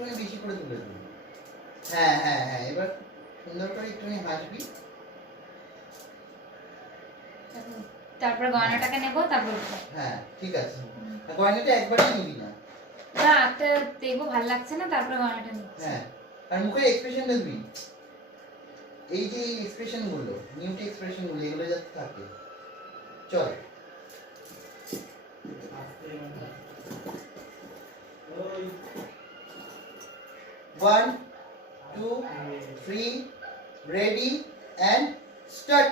একটুখানি বেশি করে তুলে দিবি। হ্যাঁ হ্যাঁ হ্যাঁ, এবার সুন্দর করে একটুখানি হাসবি। তারপর গয়নাটাকে নেব, তারপর হ্যাঁ ঠিক আছে, গয়নাটা একবারই নিবি না। না, একটা দেখবো ভালো লাগছে না, তারপর গয়নাটা নিব। হ্যাঁ, আর মুখের এক্সপ্রেশন দেখবি, এই যে এক্সপ্রেশন গুলো, নিউটি এক্সপ্রেশন গুলো, এগুলো যাতে থাকে। চল। 1 2 3 ready and start.